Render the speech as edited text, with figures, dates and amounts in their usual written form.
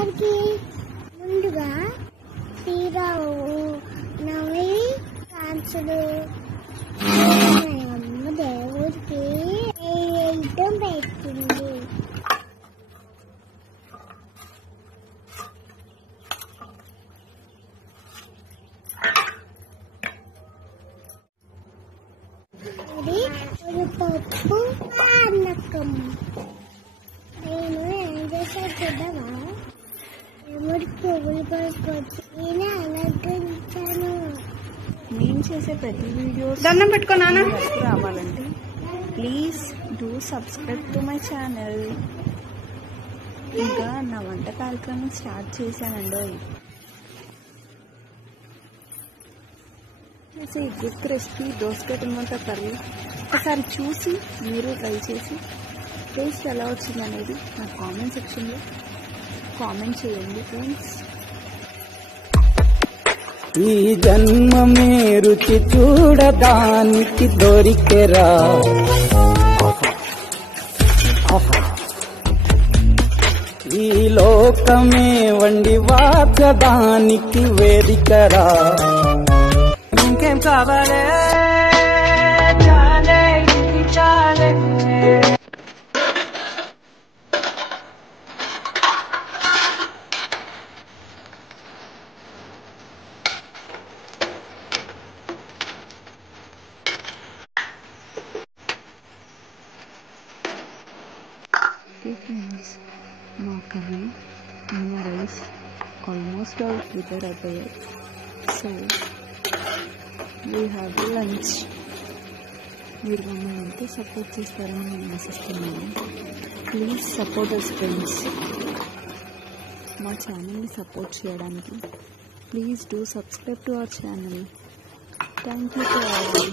అందరికీ ముందుగా శ్రీరామనవమి కాంచులు. అమ్మ దేవుడికి నైవేద్యం పెట్టింది. అది పప్పు పానకం. నేను ఏం చేశాను చూడవా? ఎముడి పువ్వులు కోసుకొచ్చి నేను అలంకరించాను. నేను చేసే ప్రతి వీడియో దండం పెట్టుకున్నాను రావాలంటే please do subscribe to my channel. ఇంకా నా వంట కార్యక్రమం స్టార్ట్ చేశానండి. చేసే గుడ్ రెసిపీ దోసకాయ టమాటా కర్రీ ఒకసారి చూసి మీరు ట్రై చేసి టేస్ట్ ఎలా వచ్చింది అనేది నా కామెంట్ సెక్షన్లో కామెంట్ చేయండి ఫ్రెండ్స్. ఈ జన్మమే రుచి చూడడానికి దొరికెరా, ఈ లోకమే వండి వాచడానికి వేదికరా. ఇంకేం కావాలే చాలే చాలే. ఫ్రెండ్స్, మా కర్రీ మా రైస్ ఆల్మోస్ట్ ఆల్ ప్రిపేర్ అయిపోయాయి. So we have lunch. మీరు మమ్మల్ని ఎంతో సపోర్ట్ చేస్తారని నేను ఆశిస్తున్నాను. Please support us friends. మా ఛానల్ని సపోర్ట్ చేయడానికి please do subscribe to our channel. Thank you for all.